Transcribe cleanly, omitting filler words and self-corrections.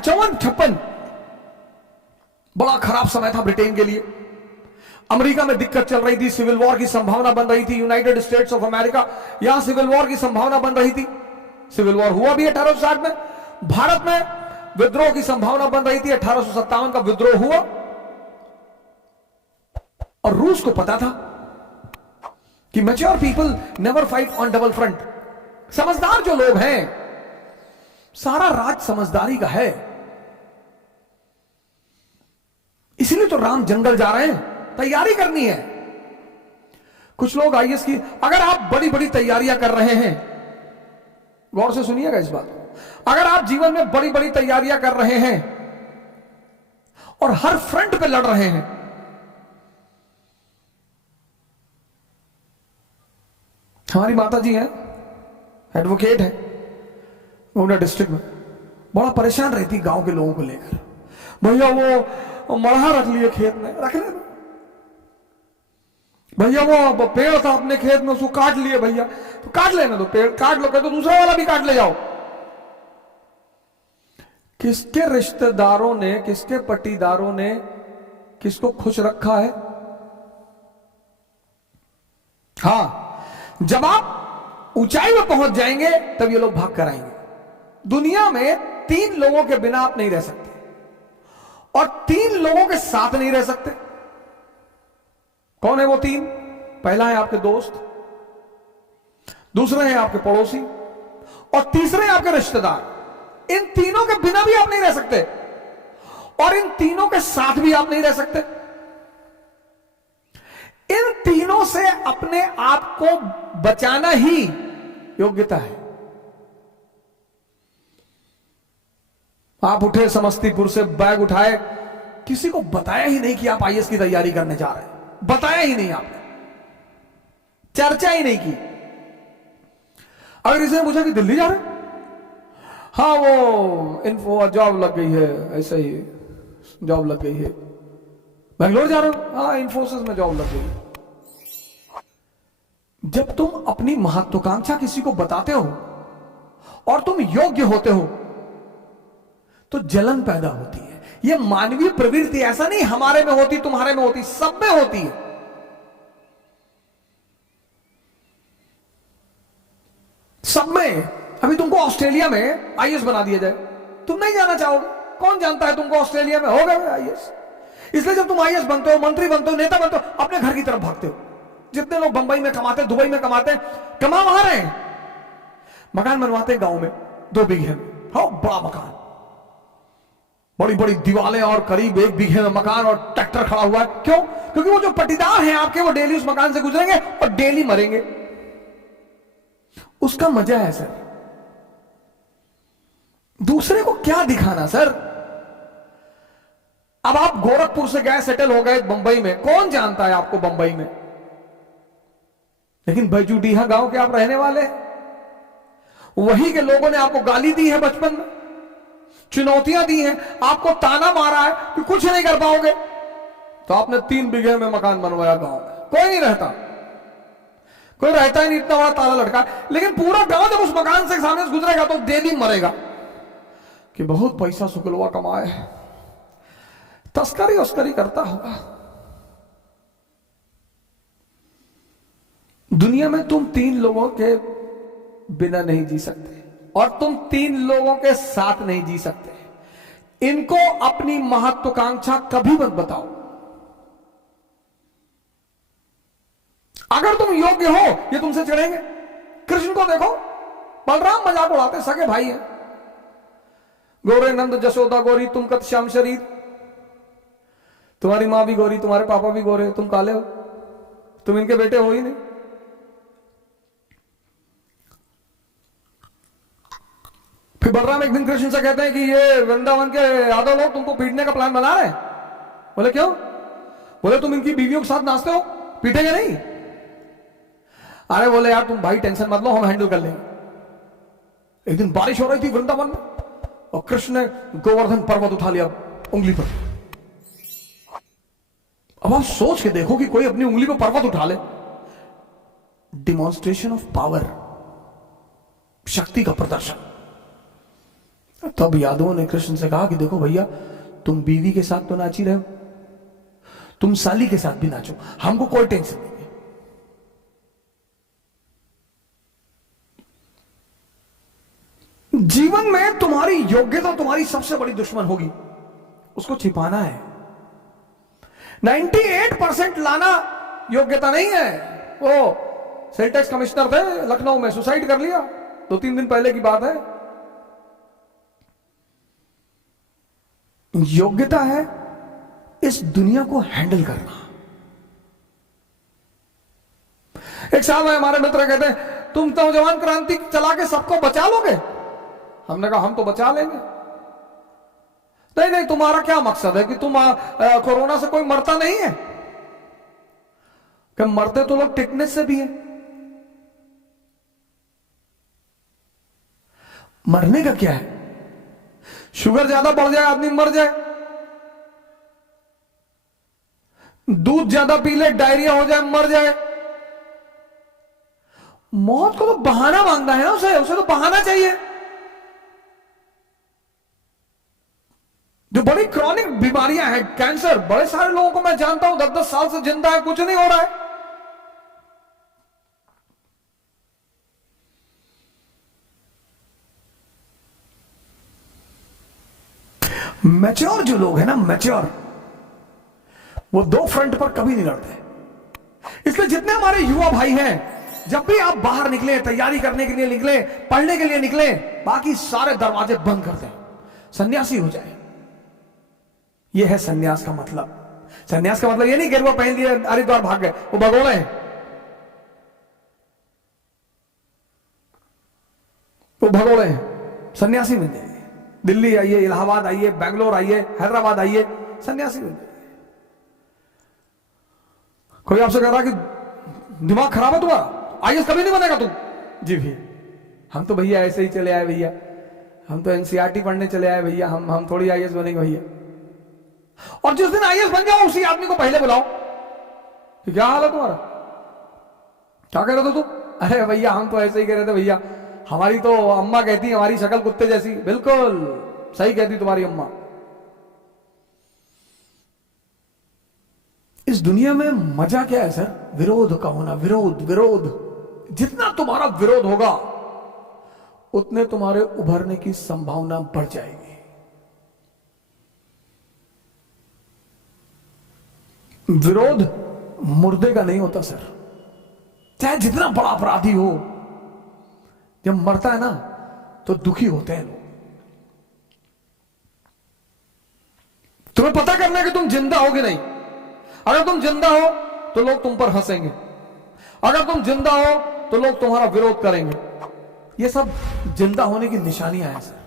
54-56 बड़ा खराब समय था ब्रिटेन के लिए। अमेरिका में दिक्कत चल रही थी, सिविल वॉर की संभावना बन रही थी। यूनाइटेड स्टेट्स ऑफ अमेरिका, यहां सिविल वॉर की संभावना बन रही थी। सिविल वॉर हुआ भी 1860 में। भारत में विद्रोह की संभावना बन रही थी। 1857 का विद्रोह हुआ और रूस को पता था कि mature people never fight on double front. समझदार जो लोग हैं, सारा राज समझदारी का है। इसलिए तो राम जंगल जा रहे हैं, तैयारी करनी है। कुछ लोग आईएएस की, अगर आप बड़ी बड़ी तैयारियां कर रहे हैं, गौर से सुनिएगा इस बात को, अगर आप जीवन में बड़ी बड़ी तैयारियां कर रहे हैं और हर फ्रंट पे लड़ रहे हैं, हमारी माता जी हैं, एडवोकेट है गोंडा डिस्ट्रिक्ट में, बड़ा परेशान रहती गांव के लोगों को लेकर। भैया वो मढ़ा रख लिए खेत में, रख ले भैया, वो पेड़ था अपने खेत में उसको काट लिए भैया, तो काट लेना, तो पेड़ काट लो, तो दूसरा वाला भी काट ले जाओ। किसके रिश्तेदारों ने, किसके पट्टीदारों ने किसको खुश रखा है? हां, जब आप ऊंचाई में पहुंच जाएंगे तब ये लोग भाग कर आएंगे। दुनिया में 3 लोगों के बिना आप नहीं रह सकते और 3 लोगों के साथ नहीं रह सकते। कौन है वो 3? पहला है आपके दोस्त, दूसरे हैं आपके पड़ोसी और तीसरे हैं आपके रिश्तेदार। इन तीनों के बिना भी आप नहीं रह सकते और इन तीनों के साथ भी आप नहीं रह सकते। इन तीनों से अपने आप को बचाना ही योग्यता है। आप उठे समस्तीपुर से, बैग उठाए, किसी को बताया ही नहीं कि आप आईएएस की तैयारी करने जा रहे हैं, बताया ही नहीं आपने, चर्चा ही नहीं की। अगर इसने पूछा कि दिल्ली जा रहे, हाँ वो इन्फो जॉब लग गई है, ऐसा ही जॉब लग गई है। बेंगलोर जा रहे हो, हाँ इन्फोसिस में जॉब लग गई। जब तुम अपनी महत्वाकांक्षा किसी को बताते हो और तुम योग्य होते हो तो जलन पैदा होती है। यह मानवीय प्रवृत्ति, ऐसा नहीं हमारे में होती, तुम्हारे में होती, सब में होती है। सब में। अभी तुमको ऑस्ट्रेलिया में आईएएस बना दिया जाए, तुम नहीं जाना चाहोगे। कौन जानता है तुमको ऑस्ट्रेलिया में हो गए आईएएस। इसलिए जब तुम आईएएस बनते हो, मंत्री बनते हो, नेता बनते हो, अपने घर की तरफ भागते हो। जितने लोग बंबई में कमाते, दुबई में कमाते, कमा वहां रहे हैं, मकान बनवाते गांव में 2 बीघे में, हाँ बड़ा मकान, बड़ी बड़ी दीवारें और करीब 1 बीघे में मकान और ट्रैक्टर खड़ा हुआ है। क्यों? क्योंकि वो जो पट्टीदार हैं आपके, वो डेली उस मकान से गुजरेंगे और डेली मरेंगे। उसका मजा है सर। दूसरे को क्या दिखाना सर। अब आप गोरखपुर से गए, सेटल हो गए बंबई में, कौन जानता है आपको बंबई में, लेकिन बैजूडीहा गांव के आप रहने वाले हैं। वही के लोगों ने आपको गाली दी है बचपन में, चुनौतियां दी हैं, आपको ताना मारा है कि कुछ नहीं कर पाओगे, तो आपने 3 बीघे में मकान बनवाया गांव में। कोई नहीं रहता, कोई रहता ही नहीं, इतना बड़ा ताला लटका। लेकिन पूरा गांव जब उस मकान से सामने से गुजरेगा तो डेली मरेगा कि बहुत पैसा शुक्लवा कमाए, तस्करी उस्करी करता होगा। दुनिया में तुम 3 लोगों के बिना नहीं जी सकते और तुम 3 लोगों के साथ नहीं जी सकते। इनको अपनी महत्वाकांक्षा कभी मत बताओ। अगर तुम योग्य हो, ये तुमसे चिढ़ेंगे। कृष्ण को देखो, बलराम मजाक उड़ाते, सगे भाई हैं। गोरे नंद जशोदा गोरी, तुम कत श्याम शरीर, तुम्हारी मां भी गोरी, तुम्हारे पापा भी गोरे, तुम काले हो, तुम इनके बेटे हो ही नहीं। फिर बलराम एक दिन कृष्ण से कहते हैं कि ये वृंदावन के यादव लोग तुमको पीटने का प्लान बना रहे हैं। बोले क्यों? बोले तुम इनकी बीवियों के साथ नाचते हो, पीटेंगे नहीं? अरे बोले यार तुम भाई टेंशन मत लो, हम हैंडल कर लेंगे। एक दिन बारिश हो रही थी वृंदावन में और कृष्ण ने गोवर्धन पर्वत उठा लिया उंगली पर। अब आप सोच के देखो कि कोई अपनी उंगली पर पर्वत उठा ले। डिमॉन्स्ट्रेशन ऑफ पावर, शक्ति का प्रदर्शन। तब यादवों ने कृष्ण से कहा कि देखो भैया, तुम बीवी के साथ तो नाच ही रहे हो, तुम साली के साथ भी नाचो, हमको कोई टेंशन नहीं है। जीवन में तुम्हारी योग्यता तुम्हारी सबसे बड़ी दुश्मन होगी, उसको छिपाना है। 98% लाना योग्यता नहीं है। वो सेल टैक्स कमिश्नर थे लखनऊ में, सुसाइड कर लिया, 2-3 दिन पहले की बात है। योग्यता है इस दुनिया को हैंडल करना। एक साहब है हमारे मित्र, कहते हैं तुम नौजवान क्रांति चला के सबको बचा लोगे। हमने कहा हम तो बचा लेंगे। नहीं नहीं, तुम्हारा क्या मकसद है कि तुम कोरोना से कोई मरता नहीं है? कि मरते तो लोग टिटनेस से भी हैं। मरने का क्या है? शुगर ज्यादा बढ़ जाए आदमी मर जाए, दूध ज्यादा पी ले डायरिया हो जाए मर जाए। मौत को तो बहाना मांगना है ना, उसे तो बहाना चाहिए। जो बड़ी क्रॉनिक बीमारियां हैं, कैंसर, बड़े सारे लोगों को मैं जानता हूं 10-10 साल से जिंदा है, कुछ नहीं हो रहा है। मैच्योर जो लोग हैं ना, मैच्योर, वो दो फ्रंट पर कभी नहीं लड़ते। इसलिए जितने हमारे युवा भाई हैं, जब भी आप बाहर निकले, तैयारी करने के लिए निकले, पढ़ने के लिए निकले, बाकी सारे दरवाजे बंद कर दें, सन्यासी हो जाए। यह है सन्यास का मतलब। सन्यास का मतलब यह नहीं गेरुआ पहन लिए हरिद्वार भाग गए, वो भगोड़े हैं, वो भगोड़े हैं। सन्यासी बन जाइए, दिल्ली आइए, इलाहाबाद आइए, बेंगलोर आइए, हैदराबाद आइए, सन्यासी बन जाइए। कोई आपसे कह रहा कि दिमाग खराब है तुम्हारा, आईएएस कभी नहीं बनेगा तुम। जी भैया, हम तो भैया ऐसे ही चले आए भैया, हम तो एनसीईआरटी पढ़ने चले आए भैया, हम थोड़ी आईएएस बनेंगे भैया। और जिस दिन आईएएस बन जाओ उसी आदमी को पहले बुलाओ कि क्या हाल है तुम्हारा, क्या कह रहे थे तुम? अरे भैया हम तो ऐसे ही कह रहे थे भैया, हमारी तो अम्मा कहती हमारी शक्ल कुत्ते जैसी। बिल्कुल सही कहती तुम्हारी अम्मा। इस दुनिया में मजा क्या है सर? विरोध का होना। विरोध विरोध, जितना तुम्हारा विरोध होगा उतने तुम्हारे उभरने की संभावना बढ़ जाएगी। विरोध मुर्दे का नहीं होता सर, चाहे जितना बड़ा अपराधी हो, जब मरता है ना तो दुखी होते हैं लोग। तुम्हें पता करना है कि तुम जिंदा हो कि नहीं। अगर तुम जिंदा हो तो लोग तुम पर हंसेंगे, अगर तुम जिंदा हो तो लोग तुम्हारा विरोध करेंगे। ये सब जिंदा होने की निशानियां हैं सर।